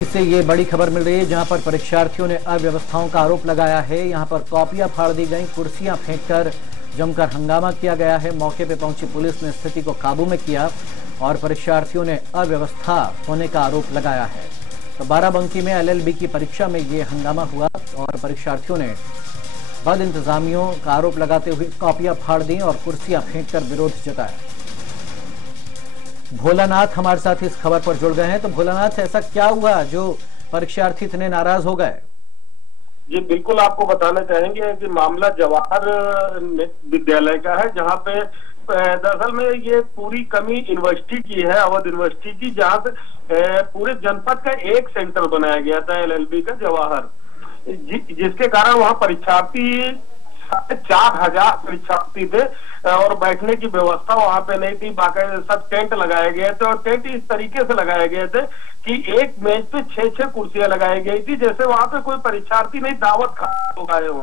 इससे ये बड़ी खबर मिल रही है जहां पर परीक्षार्थियों ने अव्यवस्थाओं का आरोप लगाया है। यहां पर कॉपियां फाड़ दी गई, कुर्सियां फेंककर जमकर हंगामा किया गया है। मौके पर पहुंची पुलिस ने स्थिति को काबू में किया और परीक्षार्थियों ने अव्यवस्था होने का आरोप लगाया है। तो बाराबंकी में एलएलबी की परीक्षा में ये हंगामा हुआ और परीक्षार्थियों ने बद इंतजामियों का आरोप लगाते हुए कॉपियां फाड़ दी और कुर्सियां फेंककर विरोध जताया। भोलानाथ हमारे साथ इस खबर पर जुड़ गए हैं। तो भोलानाथ, ऐसा क्या हुआ जो परीक्षार्थी इतने नाराज हो गए? जी बिल्कुल, आपको बताना चाहेंगे कि मामला जवाहर विद्यालय का है, जहां पे दरअसल में ये पूरी कमी यूनिवर्सिटी की है, अवध यूनिवर्सिटी की, जहां पे पूरे जनपद का एक सेंटर बनाया गया था एलएलबी का जवाहर, जिसके कारण वहां परीक्षार्थी 4,000 परीक्षार्थी थे और बैठने की व्यवस्था वहां पे नहीं थी। बाकायदा सब टेंट लगाए गए थे और टेंट इस तरीके से लगाए गए थे कि एक मेज पे 6-6 कुर्सियां लगाई गई थी, जैसे वहां पे कोई परीक्षार्थी नहीं दावत खा गए हो।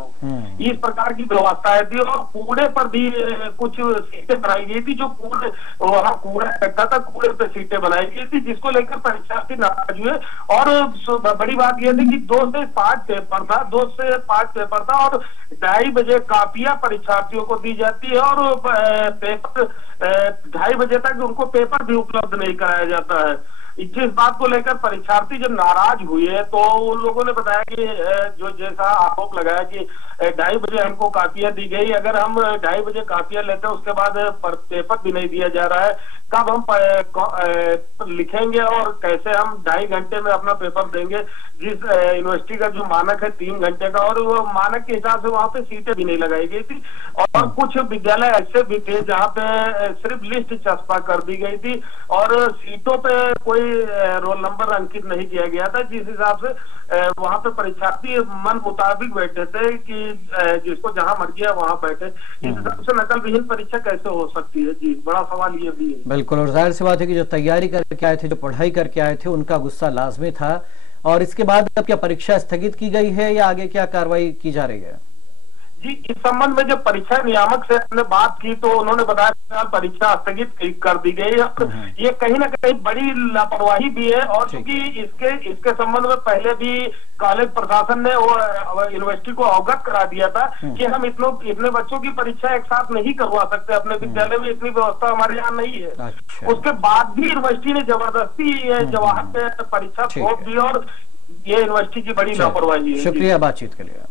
इस प्रकार की व्यवस्थाएं थी और कूड़े पर भी कुछ सीटें बनाई गई थी, जो कूड़े वहां कूड़ा इकट्ठा था, कूड़े पे सीटें बनाई गई थी, जिसको लेकर परीक्षार्थी नाराज हुए। और बड़ी बात यह थी कि 2 से 5 पेपर था, 2 से 5 पेपर था और 2:30 बजे कापियां परीक्षार्थियों को दी जाती है और पेपर 2:30 बजे तक उनको पेपर भी उपलब्ध नहीं कराया जाता है। जिस बात को लेकर परीक्षार्थी जब नाराज हुए तो उन लोगों ने बताया कि जो जैसा आरोप लगाया कि 2:30 बजे हमको कापियां दी गई, अगर हम 2:30 बजे कापियां लेते हैं उसके बाद पेपर भी नहीं दिया जा रहा है, कब हम लिखेंगे और कैसे हम 2.5 घंटे में अपना पेपर देंगे, जिस यूनिवर्सिटी का जो मानक है 3 घंटे का, और वो मानक के हिसाब से वहां पे सीटें भी नहीं लगाई गई थी। और कुछ विद्यालय ऐसे भी थे जहाँ पे सिर्फ लिस्ट चस्पा कर दी गई थी और सीटों पे कोई रोल नंबर अंकित नहीं किया गया था, जिस हिसाब से वहां पे परीक्षार्थी मन मुताबिक बैठे थे कि जिसको जहां मर्जी है वहां बैठे। इस हिसाब से नकल विहीन परीक्षा कैसे हो सकती है? जी, बड़ा सवाल ये भी है। बिल्कुल, और जाहिर सी बात है कि जो तैयारी करके आए थे, जो पढ़ाई करके आए थे, उनका गुस्सा लाजमी था। और इसके बाद अब क्या परीक्षा स्थगित की गई है या आगे क्या कार्रवाई की जा रही है? जी, इस संबंध में जब परीक्षा नियामक से हमने बात की तो उन्होंने बताया कि परीक्षा स्थगित कर दी गई है। ये कहीं ना कहीं बड़ी लापरवाही भी है और क्योंकि इसके संबंध में पहले भी कॉलेज प्रशासन ने वो यूनिवर्सिटी को अवगत करा दिया था कि हम इतने बच्चों की परीक्षा एक साथ नहीं करवा सकते, अपने विद्यालय में इतनी व्यवस्था हमारे यहाँ नहीं है। अच्छा। उसके बाद भी यूनिवर्सिटी ने जबरदस्ती जवाहर पे परीक्षा थोप दी और ये यूनिवर्सिटी की बड़ी लापरवाही है। शुक्रिया बातचीत के लिए।